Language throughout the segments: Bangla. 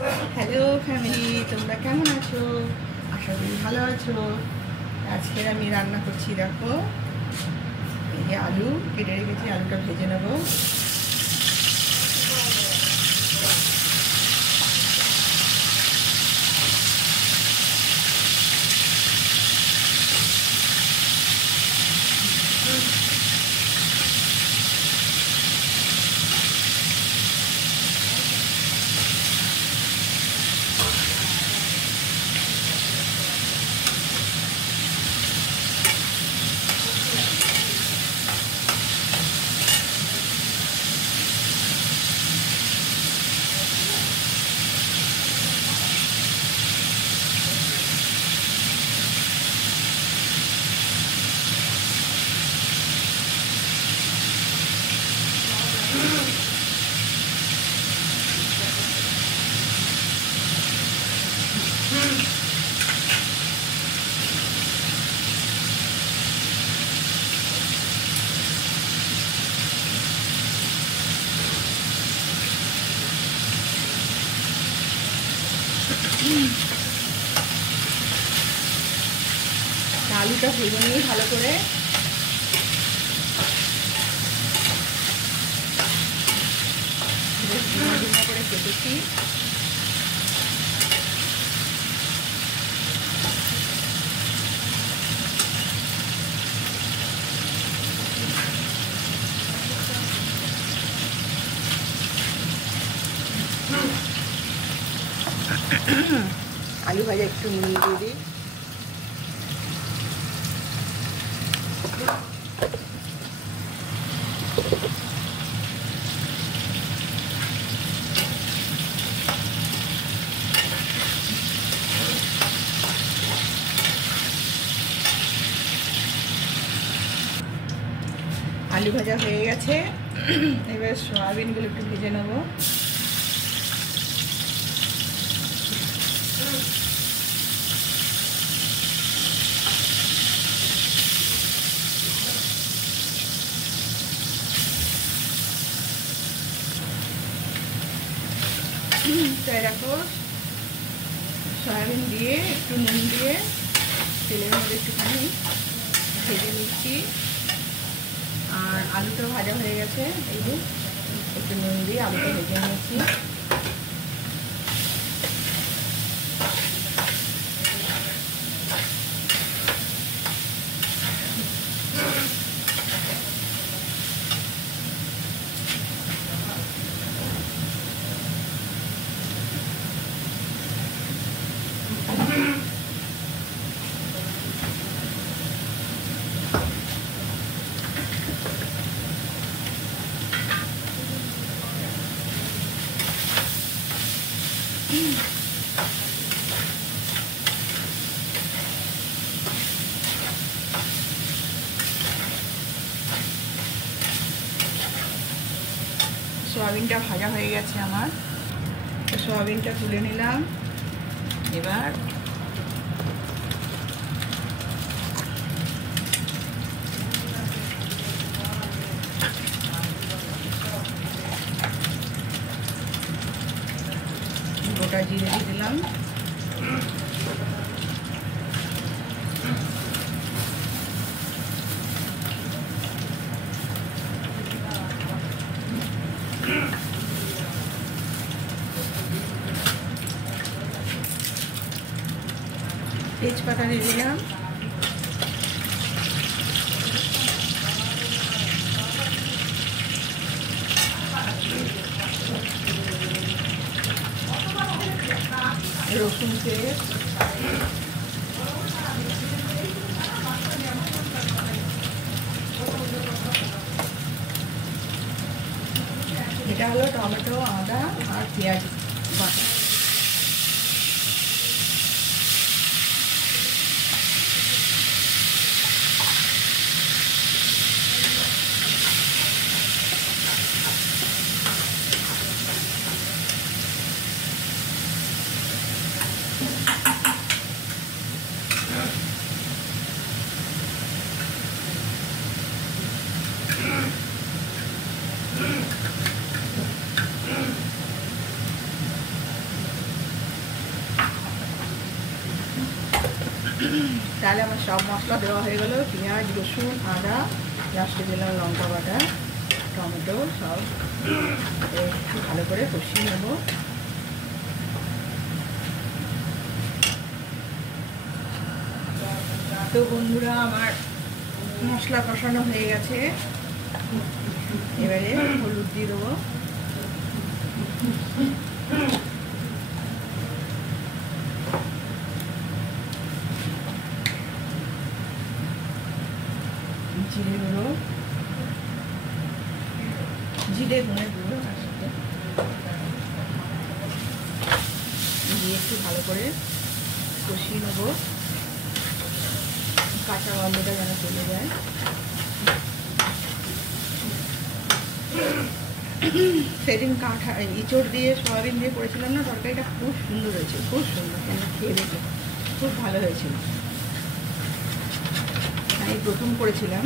হ্যালো ফ্যামিলি, তোমরা কেমন আছো? আশা করি ভালো আছো। আজকে আমি রান্না করছি, দেখো এই যে আলু কেটে রেখেছি, আলুটা ভেজে নেবো। আলুটা ভেজে নিই ভালো করে। বেশ ডুমো ডুমো করে কেটেছি। আলু ভাজা একটু নুন দিয়ে দিই। আলু ভাজা হয়ে গেছে, এবার সয়াবিনগুলো একটু ভেজে নেবো। তাই দেখো, সয়াবিন দিয়ে একটু নুন দিয়ে তেলের মধ্যে একটুখানি ভেজে নিচ্ছি। আর আলুটা ভাজা হয়ে গেছে, এই যে একটু নুন দিয়ে আলুটা ভেজে নিয়েছি। সোয়াবিনটা ভাজা হয়ে গেছে আমার, সোয়াবিনটা তুলে নিলাম। এবার গোটা জিরে দিয়ে দিলাম। তেজপাতা দিয়ে দিলাম। রসুন পেস্ট, এটা হলো টমেটো, আদা আর পেঁয়াজ বাটা। তাহলে আমার সব মশলা দেওয়া হয়ে গেল, পেঁয়াজ, রসুন, আদা, লাস্টে দিলাম লঙ্কা বাটা, টমেটো, সব একটু ভালো করে কষিয়ে নেব। তো বন্ধুরা, আমার মশলা কষানো হয়ে গেছে, এবারে হলুদ দিয়ে দেবো। জিরে গুঁড়ো, জিরে ধনে গুঁড়ো তার সাথে দিয়ে একটু ভালো করে কষিয়ে নেবো, কাঁচা গন্ধটা যেন চলে যায়। সেদিন ইঁচড় দিয়ে সয়াবিন দিয়ে করেছিলাম না, তরকারিটা খুব সুন্দর হয়েছে, খুব সুন্দর। কেন খেয়ে দেখে খুব ভালো হয়েছিল, আমি প্রথম করেছিলাম।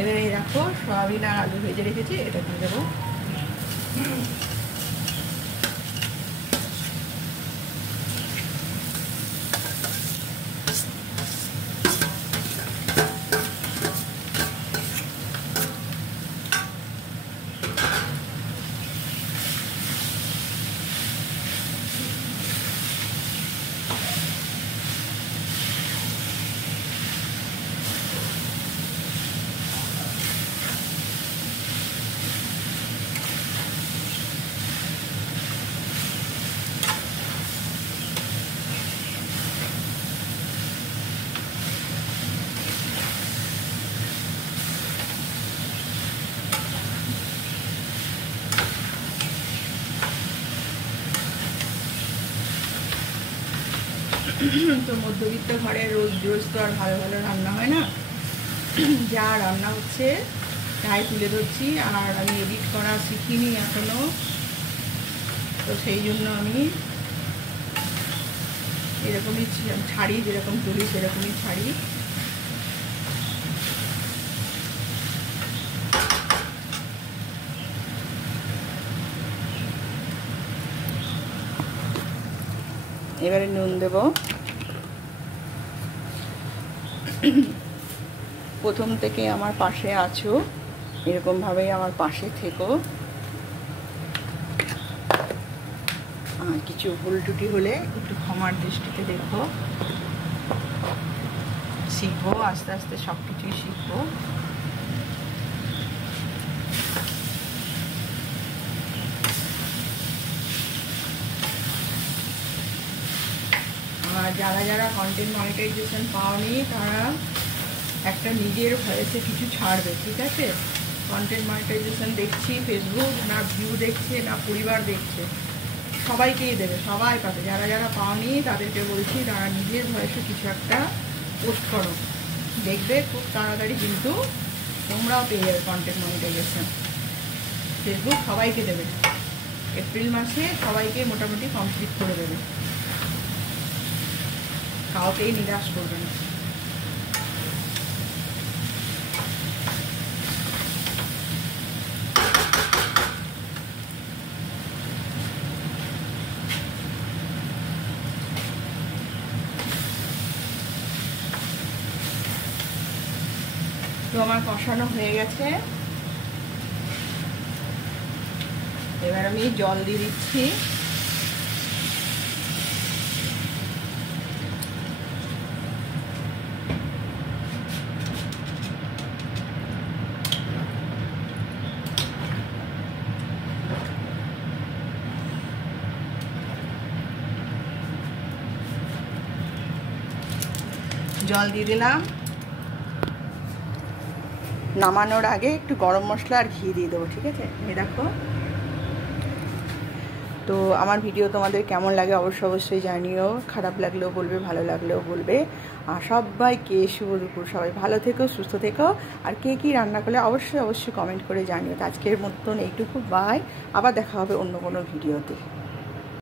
এবারে এই রাখো, সয়াবিন আর আলু ভেজে রেখেছি, এটা দিয়ে দেবো। তো মধ্যবিত্ত ঘরে রোজ রোজ তো আর ভালো ভালো রান্না হয় না, যা রান্না হচ্ছে তাই তুলে ধরছি। আর আমি এডিট করা শিখিনি এখনো, তো সেই জন্য আমি এরকমই ছাড়ি, যেরকম তুলি সেরকমই ছাড়ি। এবারে নুন দেব। প্রথম থেকে আমার পাশে আছো, এরকমভাবেই আমার পাশে থেকো। আর কিছু ভুল ত্রুটি হলে একটু ক্ষমার দৃষ্টিতে দেখো। শিখবো, আস্তে আস্তে সব কিছুই শিখবো। আর যারা যারা কন্টেন্ট মনিটাইজেশন পাওনি, তারা একটা নিজের ভয়েসে কিছু ছাড়বে, ঠিক আছে? কন্টেন্ট মনিটাইজেশন দেখছি, ফেসবুক না ভিউ দেখছে না পরিবার দেখছে, সবাইকেই দেবে, সবাই পাবে। যারা যারা পাওনি তাদেরকে বলছি, তারা নিজের ভয়েসে কিছু একটা পোস্ট করো, দেখবে খুব তাড়াতাড়ি কিন্তু তোমরাও পেয়ে যাবে কন্টেন্ট মনিটাইজেশন। ফেসবুক সবাইকে দেবে, এপ্রিল মাসে সবাইকে মোটামুটি কমপ্লিট করে দেবে, কাউকেই নিরাশ করবে না। তো আমার কষানো হয়ে গেছে, এবার আমি জল দিয়ে দিচ্ছি। জল দিয়ে দিলাম। নামানোর আগে একটু গরম মশলা আর ঘি দিয়ে দেবো, ঠিক আছে? এই দেখো তো আমার ভিডিও তোমাদের কেমন লাগে অবশ্যই জানিও, খারাপ লাগলেও বলবে, ভালো লাগলেও বলবে। আর সবাইকে শুভ দুপুর, সবাই ভালো থেকো, সুস্থ থেকো। আর কে কী রান্না করলে অবশ্যই কমেন্ট করে জানিও। তো আজকের মতন এইটুকু, বাই। আবার দেখা হবে অন্য কোনো ভিডিওতে।